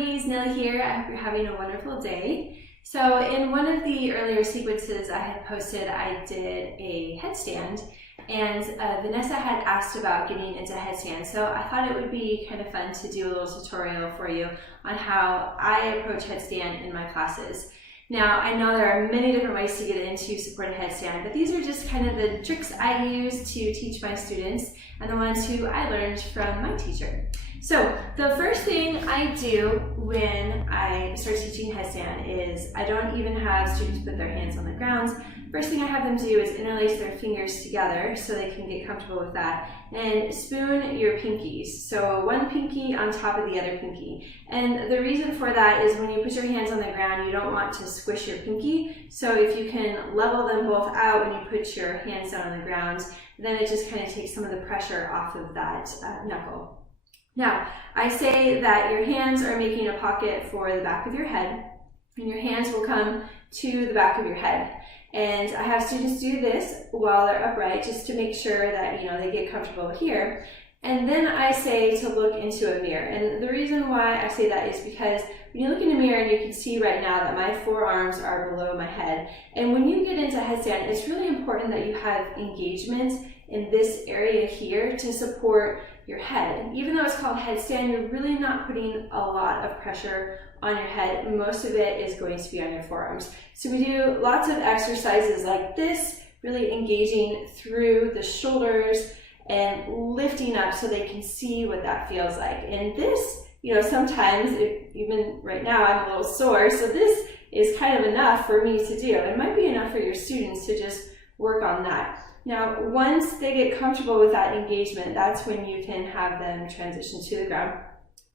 yogis, Nelly here. I hope you're having a wonderful day. So in one of the earlier sequences I had posted, I did a headstand, and Vanessa had asked about getting into headstand. So I thought it would be kind of fun to do a little tutorial for you on how I approach headstand in my classes. Now, I know there are many different ways to get into supported headstand, but these are just kind of the tricks I use to teach my students and the ones who I learned from my teacher. So the first thing I do when I start teaching headstand is I don't even have students put their hands on the ground. First thing I have them do is interlace their fingers together so they can get comfortable with that, and spoon your pinkies. So one pinky on top of the other pinky. And the reason for that is when you put your hands on the ground, you don't want to squish your pinky. So if you can level them both out when you put your hands down on the ground, then it just kind of takes some of the pressure off of that knuckle. Now, I say that your hands are making a pocket for the back of your head, and your hands will come to the back of your head. And I have students do this while they're upright just to make sure that, they get comfortable here. And then I say to look into a mirror. And the reason why I say that is because when you look in a mirror, and you can see right now that my forearms are below my head. And when you get into headstand, it's really important that you have engagement in this area here to support your head. Even though it's called headstand, you're really not putting a lot of pressure on your head. Most of it is going to be on your forearms. So we do lots of exercises like this, really engaging through the shoulders and lifting up so they can see what that feels like. And this, sometimes, even right now, I'm a little sore, so this is kind of enough for me to do. It might be enough for your students to just work on that. Now, once they get comfortable with that engagement, that's when you can have them transition to the ground.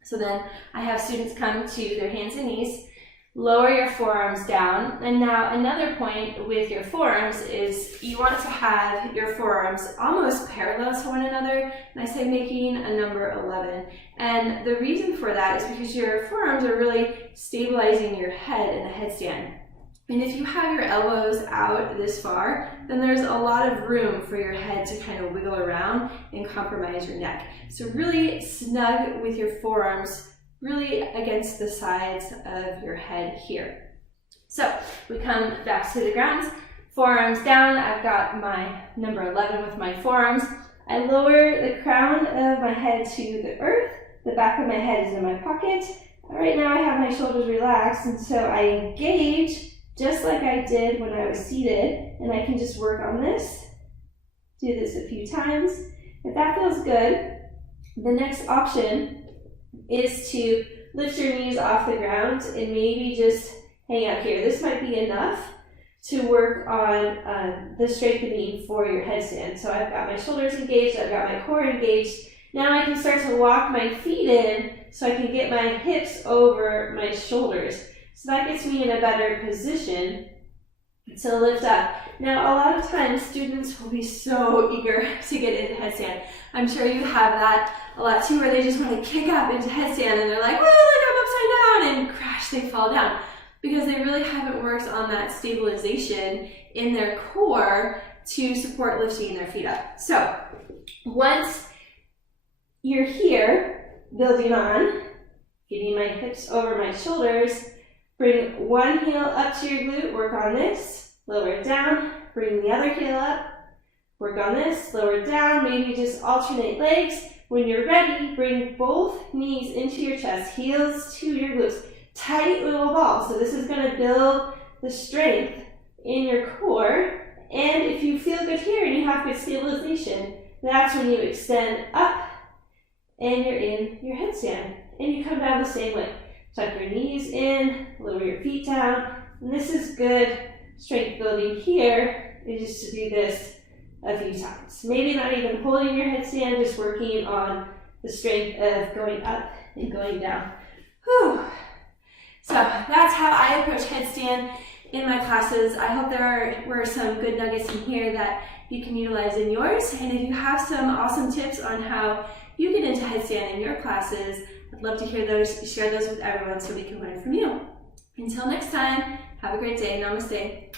So then I have students come to their hands and knees, lower your forearms down. And now another point with your forearms is you want to have your forearms almost parallel to one another. And I say making a number 11. And the reason for that is because your forearms are really stabilizing your head in the headstand. And if you have your elbows out this far, then there's a lot of room for your head to kind of wiggle around and compromise your neck. So really snug with your forearms really against the sides of your head here. So we come back to the ground, forearms down. I've got my number 11 with my forearms. I lower the crown of my head to the earth. The back of my head is in my pocket. Right now I have my shoulders relaxed, and so I engage just like I did when I was seated, and I can just work on this. Do this a few times. If that feels good, the next option is to lift your knees off the ground and maybe just hang out here. This might be enough to work on the strengthening for your headstand. So I've got my shoulders engaged, I've got my core engaged. Now I can start to walk my feet in so I can get my hips over my shoulders. So that gets me in a better position to lift up. Now, a lot of times students will be so eager to get into headstand. I'm sure you have that a lot too, where they just want to kick up into headstand and they're like, well, look, I'm upside down, and crash, they fall down. Because they really haven't worked on that stabilization in their core to support lifting their feet up. So once you're here, building on, getting my hips over my shoulders, bring one heel up to your glute, work on this, lower it down, bring the other heel up, work on this, lower it down, maybe just alternate legs. When you're ready, bring both knees into your chest, heels to your glutes, tight little ball. So this is going to build the strength in your core, and if you feel good here and you have good stabilization, that's when you extend up and you're in your headstand, and you come down the same way. Tuck your knees in, lower your feet down, and this is good strength building here, is just to do this a few times. Maybe not even holding your headstand, just working on the strength of going up and going down. Whew. So that's how I approach headstand in my classes. I hope there were some good nuggets in here that you can utilize in yours. And if you have some awesome tips on how you get into headstand in your classes, I'd love to hear those, share those with everyone so we can learn from you. Until next time, have a great day. Namaste.